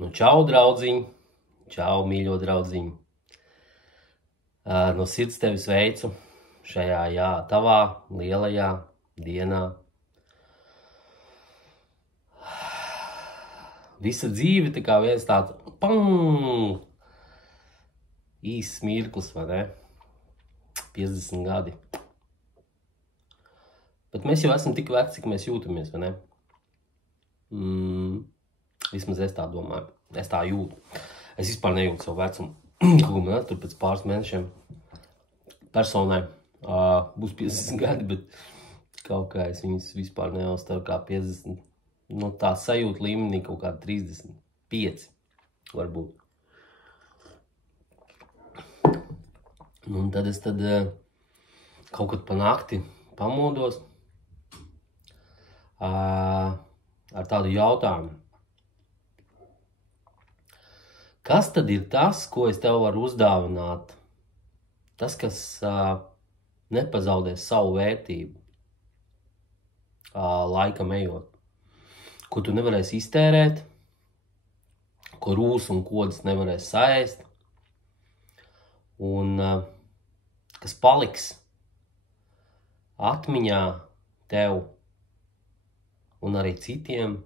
Nu, čau, draudziņ! Čau, mīļo draudziņ! No sirds tevi sveicu šajā, tavā lielajā dienā. Visa dzīve tā kā viens tāds īsts mirklis, vai ne? 50 gadi. Bet mēs jau esam tik veci, cik mēs jūtamies, vai ne? Vismaz es tā domāju. Es tā jūtu. Es vispār nejūtu savu vecumu. Man tur pēc pāris mēnešiem personai būs 50 gadi, bet kaut kā es viņus vispār neuztaru kā 50. Nu, tā sajūta līmenī kaut kā 35 varbūt. Un tad es kaut kad pa nakti pamodos ar tādu jautājumu. Kas tad ir tas, ko es tev varu uzdāvināt? Tas, kas nepazaudēs savu vērtību laikam ejot. Ko tu nevarēsi iztērēt, ko rūs un kodas nevarēs saēst. Un kas paliks atmiņā tev un arī citiem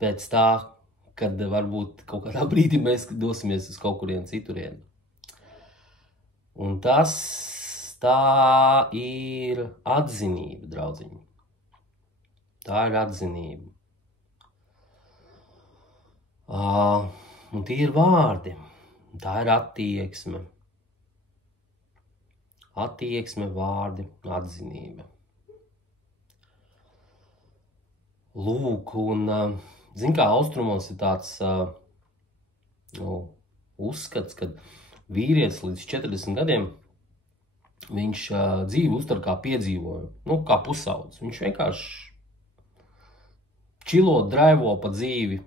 pēc tā, kad varbūt kaut kādā brīdī mēs dosimies uz kaut kurien citurien. Un tā ir atzinība, draudziņi. Tā ir atzinība. Un tie ir vārdi. Tā ir attieksme. Attieksme, vārdi, atzinība. Lūk, un zin kā austrumos ir tāds uzskats, ka vīrietis līdz 40 gadiem viņš dzīvi uztver kā piedzīvojumu, nu, kā pusaudzis. Viņš vienkārši čilo, draivo pa dzīvi,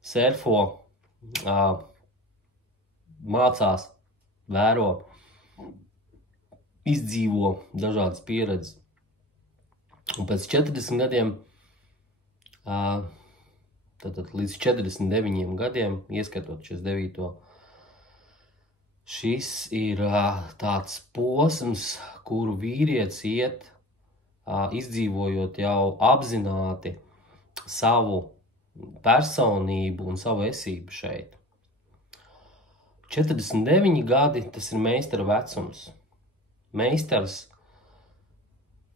surfo, mācās, vēro, izdzīvo dažādas pieredzes. Un pēc 40 gadiem, tātad līdz 49 gadiem, ieskatot 49. Šis ir tāds posms, kuru vīrietis iet, izdzīvojot jau apzināti savu personību un savu esību šeit. 49 gadi, tas ir meistara vecums. Meistars,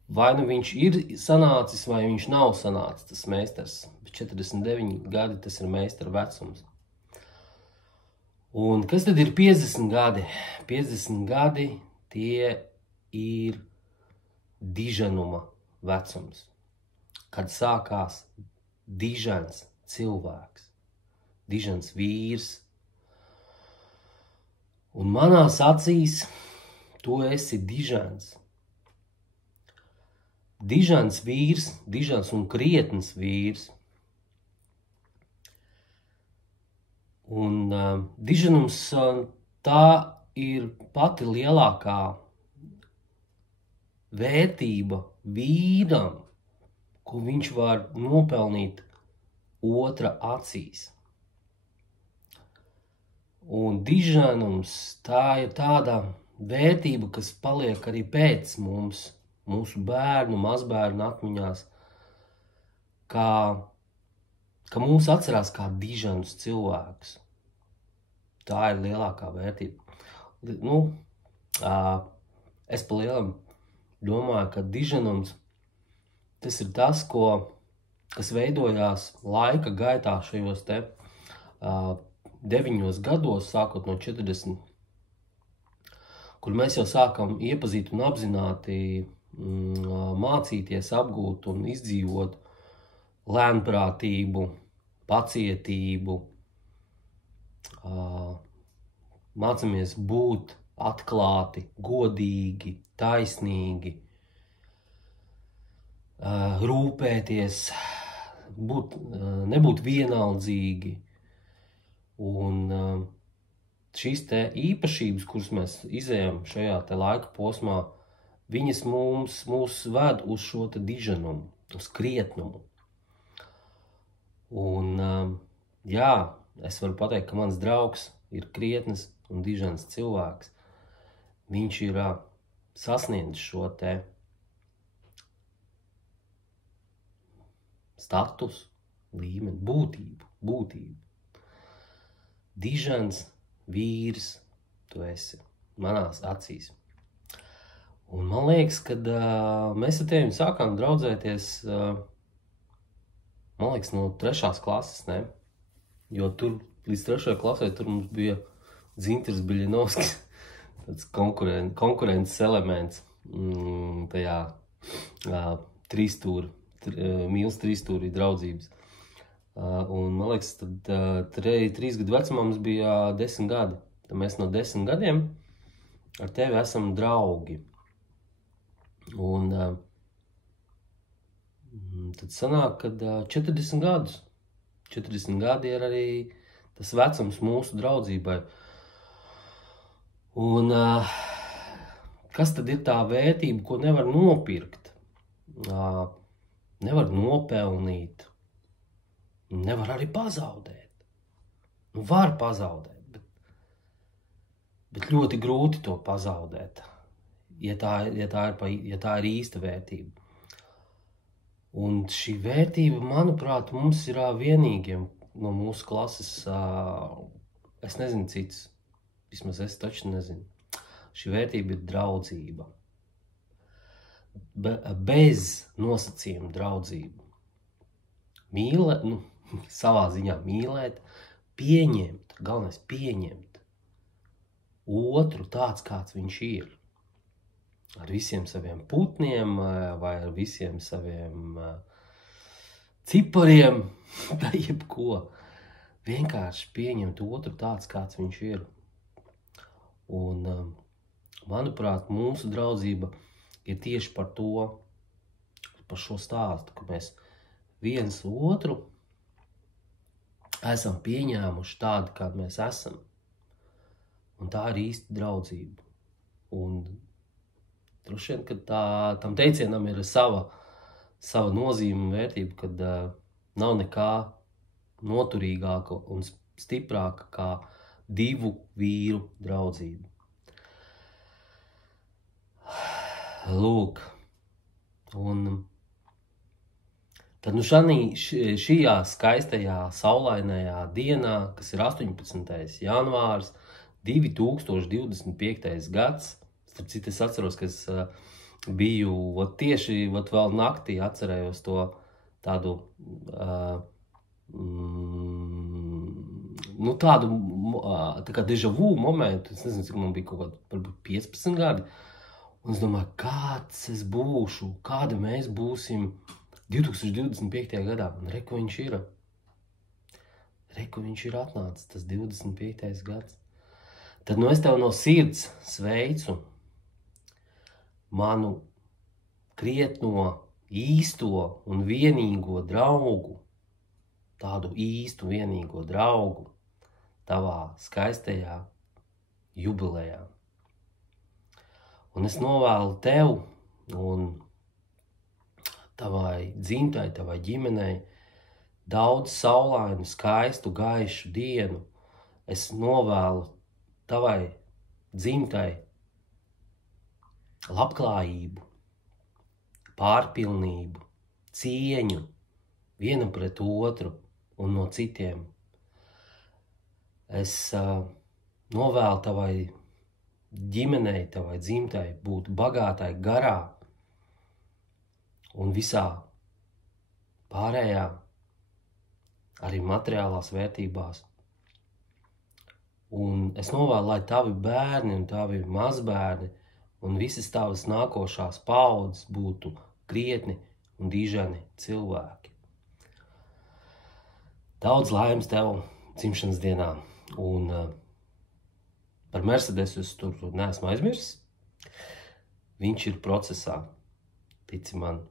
vai nu viņš ir sanācis, vai viņš nav sanācis, tas meistars. Bet 49 gadi, tas ir meistara vecums. Un kas tad ir 50 gadi? 50 gadi, tie ir diženuma vecums. Kad sākās dižens cilvēks, dižens vīrs. Un manās acīs tu esi dižens. Dižens vīrs, dižens un krietns vīrs. Un diženums tā ir pati lielākā vērtība vīram, ko viņš var nopelnīt otra acīs. Un diženums tā ir tāda vērtība, kas paliek arī pēc mums, mūsu bērnu, mazbērnu atmiņās, ka mūs atcerās kā diženus cilvēkus. Tā ir lielākā vērtība. Nu, es pa lielam domāju, ka diženums tas ir tas, kas veidojās laika gaitā šajos 9 gados, sākot no 40, kur mēs jau sākam iepazīt un apzināti mācīties, apgūt un izdzīvot lēnprātību, pacietību, mācamies būt atklāti, godīgi, taisnīgi, rūpēties, nebūt vienaldzīgi. Un šīs te īpašības, kuras mēs izējam šajā te laika posmā, viņas mūs ved uz šo te diženumu, uz krietnumu. Un, jā, es varu pateikt, ka mans draugs ir krietnes un dižens cilvēks. Viņš ir sasniedzis šo te status, līmeni, būtību. Dižens, vīrs, tu esi manās acīs. Un man liekas, kad mēs ar tevi sākām draudzēties, man liekas, no 3. klases, ne? Jo tur līdz 3. klasē tur mums bija Dzintars Biļinovskis, tāds konkurences elements tajā mīlas trīstūrī draudzības. Un man liekas, tad 3 gadu vecumā mums bija 10 gadi. Tad mēs no 10 gadiem ar tevi esam draugi. Un tad sanāk, kad 40 gadus. 40 gadi ir arī tas vecums mūsu draudzībai. Un kas tad ir tā vērtība, ko nevar nopirkt? Nevar nopelnīt. Nevar arī pazaudēt. Var pazaudēt, bet ļoti grūti to pazaudēt, ja tā ir īsta vērtība. Un šī vērtība, manuprāt, mums ir vienīgiem no mūsu klases, es nezinu cits, vismaz es taču nezinu. Šī vērtība ir draudzība. Bez nosacījuma draudzība. Savā ziņā mīlēt, pieņemt, galvenais pieņemt otru tāds, kāds viņš ir. Ar visiem saviem putniem vai ar visiem saviem cipariem, tā jebko. Vienkārši pieņemt otru tāds, kāds viņš ir. Un, manuprāt, mūsu draudzība ir tieši par šo stāstu, ka mēs viens otru esam pieņēmuši tādu, kādi mēs esam. Un tā ir īsta draudzība. Un droši vien, ka tam teicienam ir sava nozīme un vērtība, kad nav nekā noturīgāka un stiprāka kā 2 vīru draudzība. Lūk. Un tad šajā skaistajā, saulainajā dienā, kas ir 18. janvārs, 2025. gads, starp citu es atceros, ka es biju tieši vēl naktī atcerējos to tādu, tā kā deja vu momentu, es nezinu, cik man bija kaut kādi, varbūt 15 gadi, un es domāju, kāds es būšu, kāda mēs būsim 2025. gadā, un reku viņš ir. Reku viņš ir atnācis, tas 25. gads. Tad es tev no sirds sveicu manu krietno, īsto un vienīgo draugu, tādu īstu vienīgo draugu tavā skaistajā jubilejā. Un es novēlu tev un tavai dzimtai, tavai ģimenei daudz saulainu, skaistu, gaišu dienu. Es novēlu tavai dzimtai labklājību, pārpilnību, cieņu vienam pret otru un no citiem. Es novēlu tavai ģimenei, tavai dzimtai būt bagātai garā un visā pārējā, arī materiālās vērtībās. Un es novēlu, lai tavi bērni un tavi mazbērni un visas tavas nākošās paaudzes būtu krietni un dižani cilvēki. Daudz laimes tev dzimšanas dienā. Un par Mercedesu es tur neesmu aizmirsis. Viņš ir procesā, tici man.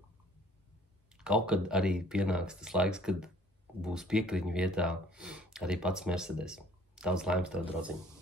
Kaut kad arī pienāks tas laiks, kad būs piekriņu vietā arī pats Mercedes. Daudz laimes tev, draudziņ!